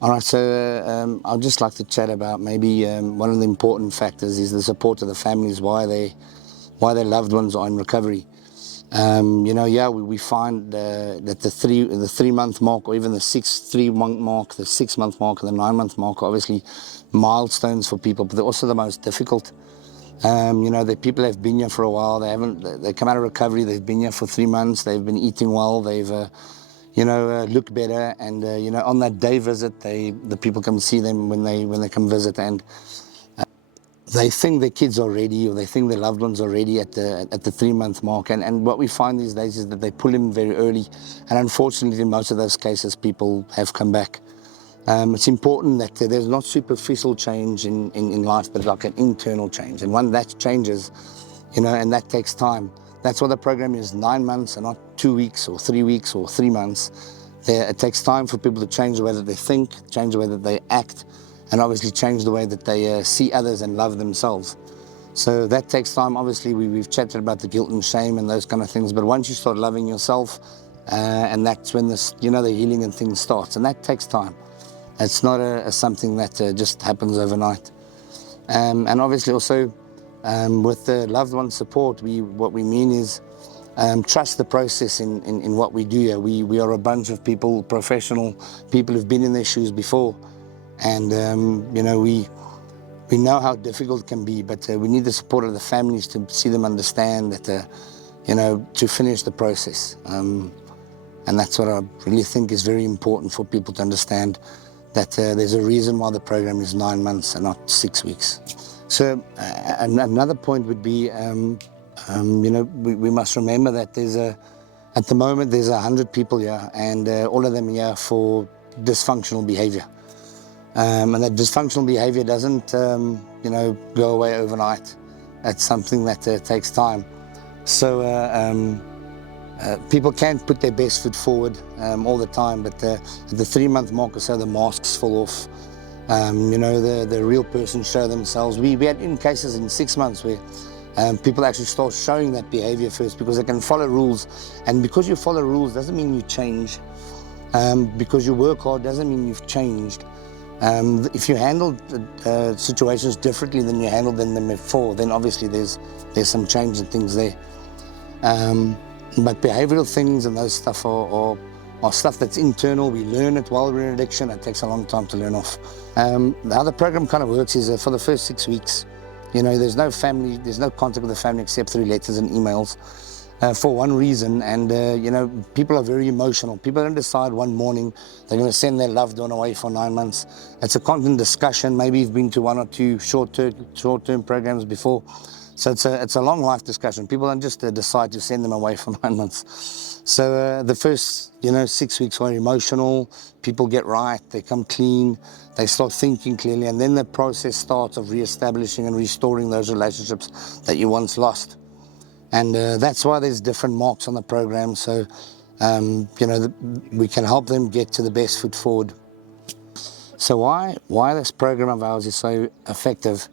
All right, so I'd just like to chat about maybe one of the important factors is the support of the families, why their loved ones are in recovery. We find that the 3 month mark, or even the 3 month mark, the 6 month mark, and the 9 month mark are obviously milestones for people, but they're also the most difficult. The people have been here for a while. They come out of recovery. They've been here for 3 months. They've been eating well. They've look better, and on that day visit, the people come see them when they come visit, and they think their kids are ready, or they think their loved ones are ready at the 3 month mark. And what we find these days is that they pull in very early, and unfortunately, in most of those cases, people have come back. It's important that there's not superficial change in life, but like an internal change, and one that changes, and that takes time. That's why the program is 9 months and not 2 weeks or 3 weeks or 3 months. It takes time for people to change the way that they think, change the way that they act, and obviously change the way that they see others and love themselves. So that takes time. Obviously, we've chatted about the guilt and shame and those kind of things, but once you start loving yourself, and that's when the healing and things starts, and that takes time. It's not something that just happens overnight. And obviously also, with the loved one support, what we mean is trust the process in what we do here. We are a bunch of people, professional people who've been in their shoes before, and we know how difficult it can be, but we need the support of the families to see them understand that, to finish the process. And that's what I really think is very important for people to understand, that there's a reason why the program is 9 months and not 6 weeks. So another point would be, we must remember that at the moment there's 100 people here, and all of them here for dysfunctional behavior. And that dysfunctional behavior doesn't, go away overnight. It's something that takes time. So people can't put their best foot forward all the time, but at the 3 month mark or so, the masks fall off. The real person show themselves. We had in cases in 6 months where people actually start showing that behavior first, because they can follow rules. And because you follow rules doesn't mean you change. Because you work hard doesn't mean you've changed. If you handle situations differently than you handled them before, then obviously there's some change in things there. But behavioral things and those stuff are stuff that's internal. We learn it while we're in addiction. It takes a long time to learn off. How the program kind of works is for the first 6 weeks, there's no family, there's no contact with the family except through letters and emails. For one reason, and people are very emotional. People don't decide one morning they're going to send their loved one away for 9 months. It's a constant discussion. Maybe you've been to 1 or 2 short-term programs before, so it's a long life discussion. People don't just decide to send them away for 9 months. So the first 6 weeks are emotional. People get right, they come clean, they start thinking clearly, and then the process starts of re-establishing and restoring those relationships that you once lost. And that's why there's different marks on the program, so we can help them get to the best foot forward. So why this program of ours is so effective,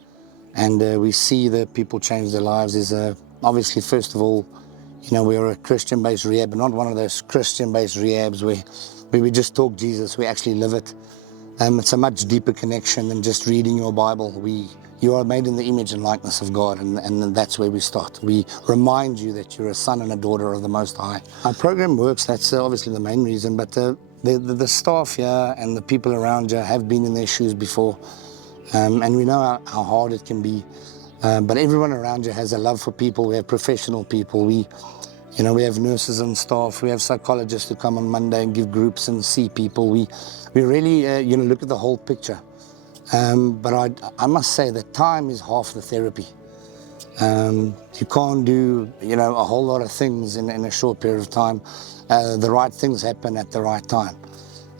and we see the people change their lives, is obviously, first of all, we're a Christian-based rehab, but not one of those Christian-based rehabs where we just talk Jesus. We actually live it. It's a much deeper connection than just reading your Bible. You are made in the image and likeness of God, and that's where we start. We remind you that you're a son and a daughter of the Most High. Our program works, that's obviously the main reason, but the staff here and the people around you have been in their shoes before, and we know how hard it can be. But everyone around you has a love for people. We have professional people. We have nurses and staff. We have psychologists who come on Monday and give groups and see people. We really look at the whole picture. But I must say that time is half the therapy. You can't do a whole lot of things in a short period of time. The right things happen at the right time.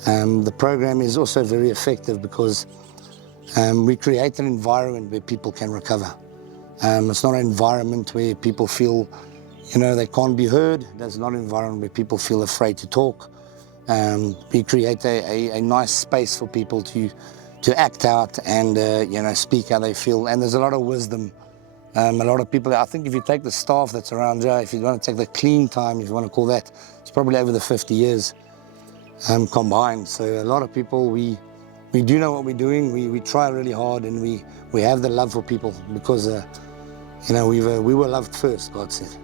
The program is also very effective because we create an environment where people can recover. It's not an environment where people feel they can't be heard. There's not an environment where people feel afraid to talk. We create a nice space for people to act out and speak how they feel. And there's a lot of wisdom. A lot of people, I think if you take the staff that's around here, if you want to take the clean time, if you want to call that, it's probably over the 50 years combined. So a lot of people, we we do know what we're doing. We try really hard, and we have the love for people because, we were loved first, God said.